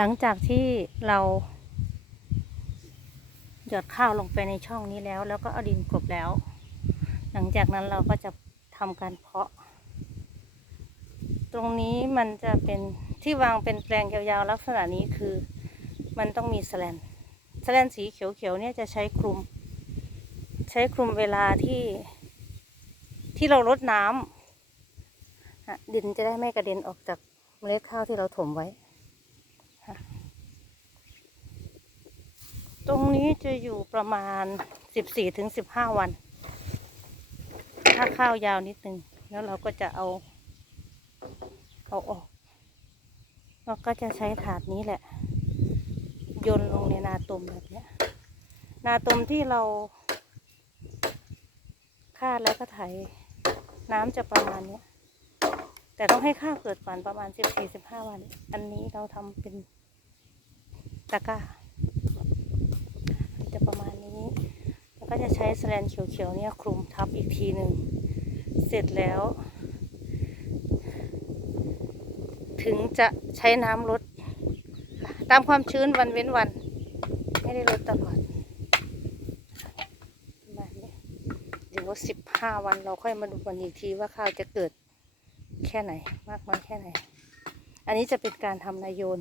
หลังจากที่เราหยอดข้าวลงไปในช่องนี้แล้ว แล้วก็เอาดินกลบแล้ว หลังจากนั้นเราก็จะทำการเพาะ ตรงนี้มันจะเป็นที่วางเป็นแปลงยาวๆลักษณะนี้คือมันต้องมีแสแลนแสแลนสีเขียวๆเนี่ยจะใช้คลุม ใช้คลุมเวลาที่ที่เราลดน้ำดินจะได้ไม่กระเด็นออกจากเมล็ดข้าวที่เราถมไว้ฮะ ตรงนี้จะอยู่ประมาณสิบสี่ถึงสิบห้าวัน ถ้าข้าวยาวนิดนึง แล้วเราก็จะเอา เอาออก เราก็จะใช้ถาดนี้แหละ โยนลงในนาตุมแบบนี้นาตุมที่เราคาดแล้วก็ไถน้ำจะประมาณนี้แต่ต้องให้ข้าวเกิดก่อนประมาณสิบสี่สิบห้าวัน อันนี้เราทำเป็นตะกร้า จะประมาณนี้ แล้ว ก็จะใช้แสแลนเขียวๆเนี่ยคลุมทับอีกทีหนึ่ง เสร็จแล้ว ถึงจะใช้น้ำลดตามความชื้นวันเว้นวัน ไม่ได้ลดตลอดมาณนี้เดี๋ยวสิบห้าวันเราค่อยมาดูกันอีกทีว่าข้าวจะเกิดแค่ไหน มากน้อยแค่ไหน อันนี้จะเป็นการทำนายโยน